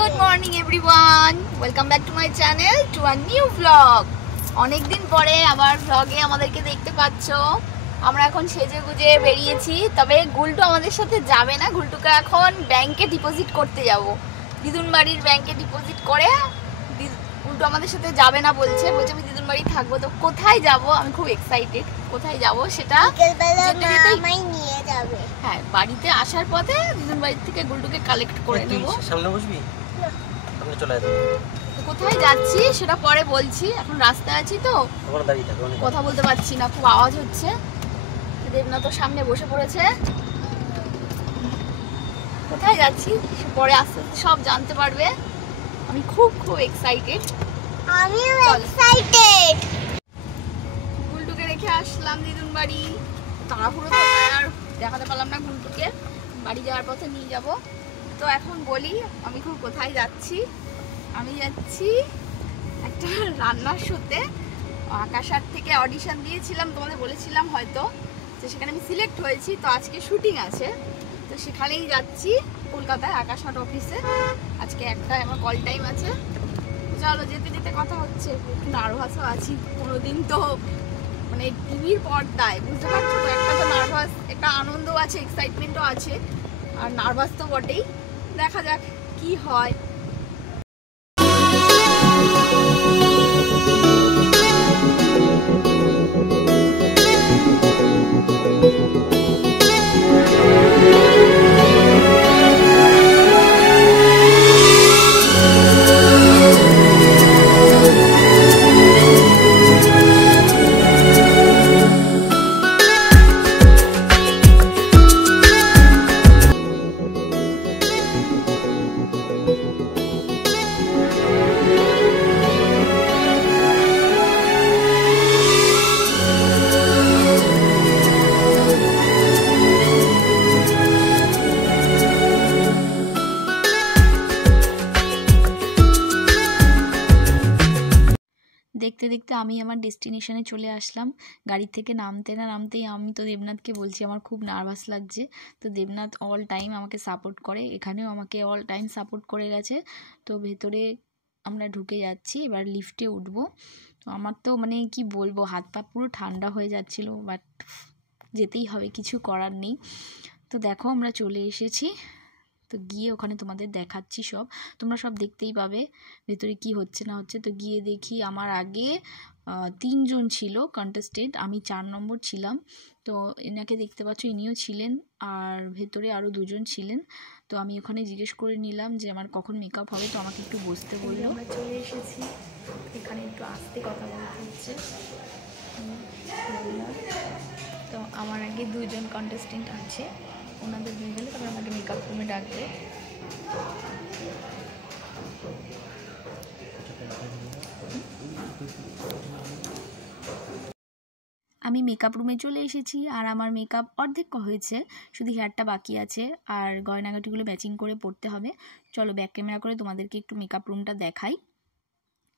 Good morning everyone. Welcome back to my channel to a new vlog. অনেক দিন পরে আবার vlog-এ আমাদেরকে দেখতে পাচ্ছো। আমরা এখন সেজেগুজে বেরিয়েছি, তবে গুলটু আমাদের সাথে যাবে না। গুলটুকে এখন ব্যাংকে ডিপোজিট করতে যাব। দিদুন বাড়ির ব্যাংকে ডিপোজিট করে গুলটু আমাদের সাথে যাবে না বলছে আমি দিদুন বাড়ি থাকবো। তো কোথায় যাব আমি খুব এক্সাইটেড। কোথায় যাব সেটা মামাই নিয়ে যাবে। হ্যাঁ, বাড়িতে আসার পথে দিদুন বাড়ি থেকে গুলটুকে কালেক্ট করে নেব। সামনে বসবি, সামনে চলে আয়। তো কোথায় যাচ্ছি সেটা পরে বলছি, এখন রাস্তায় আছি তো কথা বলতে পারছি না, খুব আওয়াজ হচ্ছে। দেবনাথ তো সামনে বসে পড়েছে। কোথায় যাচ্ছি পরে আস্তে আস্তে সব জানতে পারবে। আমি খুব এক্সাইটেড। আমিও এক্সাইটেড। গুলটুকে রেখে আসলাম দিদুন বাড়ি। তাড়াহুড়ো তো আর দেখাতে পারলাম না গুলটুকে। বাড়ি যাওয়ার পথে নিয়ে যাব। তো এখন বলি আমি খুব কোথায় যাচ্ছি। আমি যাচ্ছি একটা রান্নার শোতে। আকাশার থেকে অডিশন দিয়েছিলাম, তোমাদের বলেছিলাম হয়তো, তো সেখানে আমি সিলেক্ট হয়েছি। তো আজকে শুটিং আছে, তো সেখানেই যাচ্ছি কলকাতায় আকাশাট অফিসে। আজকে একটা আমার কল টাইম আছে। চলো যেতে যেতে কথা হচ্ছে। একটু নার্ভাসও আছি, কোনোদিন তো মানে টিভির পর্দায়, বুঝতে পারছো তো। একটা তো নার্ভাস, একটা আনন্দও আছে, এক্সাইটমেন্টও আছে, আর নার্ভাস তো বটেই। দেখা যাক কি হয়। দেখতে দেখতে আমি আমার ডেস্টিনেশনে চলে আসলাম। গাড়ি থেকে নামতে না নামতেই আমি তো দেবনাথকে বলছি আমার খুব নার্ভাস লাগছে। তো দেবনাথ অল টাইম আমাকে সাপোর্ট করে, এখানেও আমাকে অল টাইম সাপোর্ট করে গেছে। তো ভেতরে আমরা ঢুকে যাচ্ছি, এবার লিফটে উঠবো। তো আমার তো মানে কি বলবো, হাত পা পুরো ঠান্ডা হয়ে যাচ্ছিল, বাট যেতেই হবে, কিছু করার নেই। তো দেখো আমরা চলে এসেছি। তো গিয়ে ওখানে তোমাদের দেখাচ্ছি সব, তোমরা সব দেখতেই পাবে ভেতরে কি হচ্ছে না হচ্ছে। তো গিয়ে দেখি আমার আগে 3 জন ছিল কন্টেস্টেন্ট, আমি 4 নম্বর ছিলাম। তো এনাকে দেখতে পাচ্ছ, ইনিও ছিলেন, আর ভেতরে আরও 2 জন ছিলেন। তো আমি ওখানে জিজ্ঞেস করে নিলাম যে আমার কখন মেকআপ হবে, তো আমাকে একটু বসতে বললো। আমরা চলে এসেছি, এখানে একটু আস্তে কথা বলতে হচ্ছে। তো আমার আগে 2 জন কন্টেস্টেন্ট আছে, ওনাদের হয়ে গেলে তারপর আমাকে মেকআপ রুমে ডাকবে। আমি মেকআপ রুমে চলে এসেছি, আর আমার মেকআপ অর্ধেক হয়েছে, শুধু হেয়ারটা বাকি আছে, আর গয়নাগাটিগুলো ম্যাচিং করে পরতে হবে। চলো ব্যাক ক্যামেরা করে তোমাদেরকে একটু মেকআপ রুমটা দেখাই।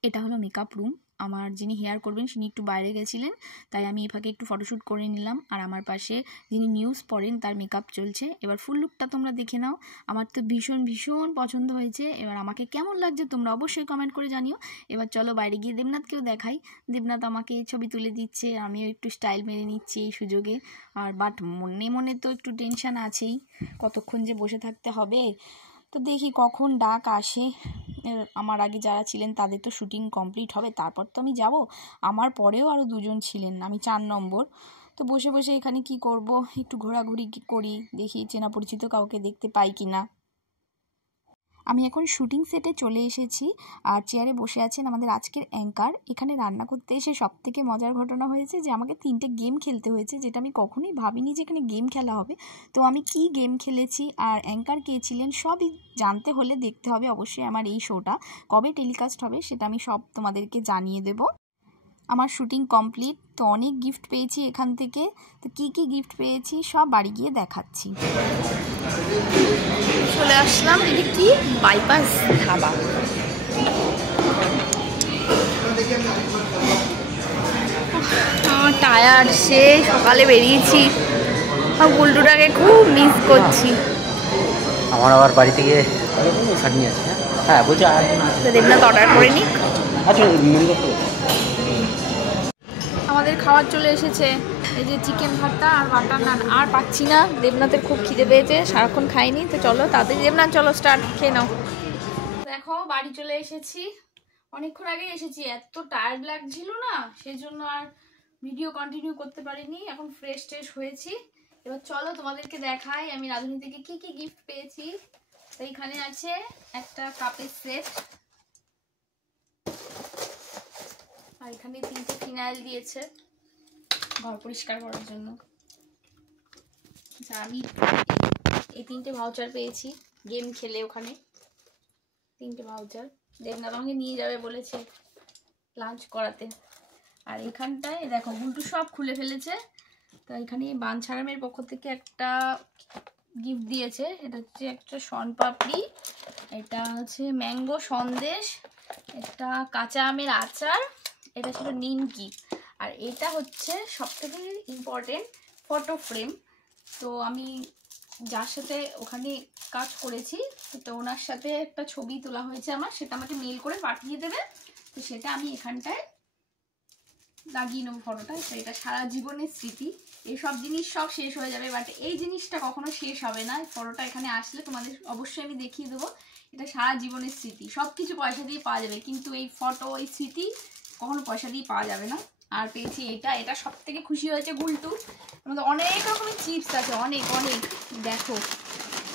এটা হলো মেকআপ রুম। আমার যিনি হেয়ার করবেন তিনি একটু বাইরে গেছিলেন, তাই আমি এভাবে একটু ফটোশ্যুট করে নিলাম। আর আমার পাশে যিনি নিউজ পড়েন তার মেকআপ চলছে। এবার ফুল লুকটা তোমরা দেখে নাও। আমার তো ভীষণ পছন্দ হয়েছে। এবার আমাকে কেমন লাগছে তোমরা অবশ্যই কমেন্ট করে জানিও। এবার চলো বাইরে গিয়ে দেবনাথকেও দেখাই। দেবনাথ আমাকে ছবি তুলে দিচ্ছে, আমিও একটু স্টাইল মেরে নিচ্ছি এই সুযোগে। আর বাট মনে মনে তো একটু টেনশান আছেই, কতক্ষণ যে বসে থাকতে হবে। তো দেখি কখন ডাক আসে। আমার আগে যারা ছিলেন তাদের তো শুটিং কমপ্লিট হবে, তারপর তো আমি যাব। আমার পরেও আরও 2 জন ছিলেন, আমি 4 নম্বর। তো বসে বসে এখানে কি করব, একটু ঘোরাঘুরি করি, দেখি চেনা পরিচিত কাউকে দেখতে পাই কি না। আমি এখন শুটিং সেটে চলে এসেছি, আর চেয়ারে বসে আছেন আমাদের আজকের অ্যাঙ্কার। এখানে রান্না করতে এসে সবথেকে মজার ঘটনা হয়েছে যে আমাকে 3টে গেম খেলতে হয়েছে, যেটা আমি কখনোই ভাবিনি যে এখানে গেম খেলা হবে। তো আমি কি গেম খেলেছি আর অ্যাঙ্কার কে ছিলেন সবই জানতে হলে দেখতে হবে অবশ্যই আমার এই শোটা। কবে টেলিকাস্ট হবে সেটা আমি সব তোমাদেরকে জানিয়ে দেব। আমার শুটিং কমপ্লিট, তো অনেক গিফট পেয়েছি এখান থেকে। তো কি কি গিফট পেয়েছি সব বাড়ি গিয়ে দেখাচ্ছি। চলে আসলাম, এটা কি বাইপাস ধাবা। টায়ার্ড, সে সকালে বেরিয়েছি, গুলটুটাকে খুব মিস করছি। আমার আবার বাড়ি থেকে চাটনি আছে। হ্যাঁ বলছি আর তো দেবনাথ অর্ডার করে নিক। আচ্ছা আমাদের খাবার চলে এসেছে, এই যে চিকেন ভর্তা আর বাটার নান। আর পাচ্ছি না, দেবনাথের খুব খিদে পেয়েছে, সারাক্ষণ খাইনি। তো চলো তাড়াতাড়ি দেবনাথ চলো স্টার্ট, খেয়ে নাও। দেখো বাড়ি চলে এসেছি, অনেকক্ষণ আগে এসেছি, এত টায়ার্ড লাগছিল না সেই জন্য আর ভিডিও কন্টিনিউ করতে পারিনি। এখন ফ্রেশ ট্রেশ হয়েছি, এবার চলো তোমাদেরকে দেখাই আমি রাধুনী থেকে কি কি গিফট পেয়েছি। তো এইখানে আছে একটা কাপের সেট, আর এখানে 3টে ফিনাইল দিয়েছে ঘর পরিষ্কার করার জন্য। আচ্ছা আমি এই 3টে ভাউচার পেয়েছি গেম খেলে, ওখানে 3টে ভাউচার দেবনাথ আমাকে নিয়ে যাবে বলেছে লাঞ্চ করাতে। আর এখানটায় দেখো গুলটু সব খুলে ফেলেছে। তো এখানে বাঞ্ছারামের পক্ষ থেকে একটা গিফট দিয়েছে, এটা হচ্ছে একটা শনপাপড়ি, এটা হচ্ছে ম্যাঙ্গো সন্দেশ, এটা কাঁচা আমের আচার, এটা ছিল নিমকি, আর এটা হচ্ছে সবথেকে ইম্পর্টেন্ট ফটো ফ্রেম। তো আমি যার সাথে ওখানে কাজ করেছি তো ওনার সাথে একটা ছবি তোলা হয়েছে আমার, সেটা আমাকে মেল করে পাঠিয়ে দেবে। তো সেটা আমি এখানটায় লাগিয়ে নেবো ফটোটা। তো এটা সারা জীবনের স্মৃতি, এইসব জিনিস সব শেষ হয়ে যাবে বাট এই জিনিসটা কখনো শেষ হবে না। ফটোটা এখানে আসলে তোমাদের অবশ্যই আমি দেখিয়ে দেবো, এটা সারা জীবনের স্মৃতি। সব কিছু পয়সা দিয়ে পাওয়া যাবে কিন্তু এই ফটো এই স্মৃতি কখনো পয়সা দিয়ে পাওয়া যাবে না। আর পেয়েছি এটা সব থেকে খুশি হয়েছে গুলটু। আমাদের অনেক রকমের চিপস আছে, অনেক অনেক, দেখো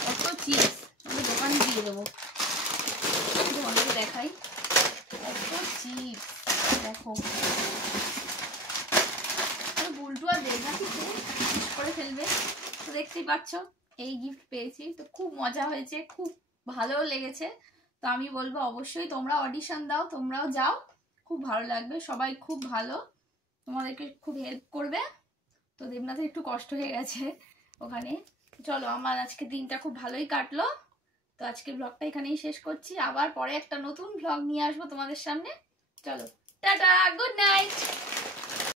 কত চিপস, আমি দোকানে দিয়ে দেবো, তোমাদেরকে দেখাই কত চিপস। দেখো গুলটু আর দেবনাথ করে ফেলবে। তো দেখতেই পাচ্ছ এই গিফট পেয়েছি, তো খুব মজা হয়েছে, খুব ভালো লেগেছে। তো আমি বলবো অবশ্যই তোমরা অডিশন দাও, তোমরাও যাও, খুব ভালো লাগবে, সবাই খুব ভালো, তোমাদেরকে খুব হেল্প করবে। তো দেবনাথের একটু কষ্ট হয়ে গেছে ওখানে। চলো আমার আজকে দিনটা খুব ভালোই কাটলো। তো আজকে ব্লগটা এখানেই শেষ করছি, আবার পরে একটা নতুন ব্লগ নিয়ে আসবো তোমাদের সামনে। চলো টাটা, গুড নাইট।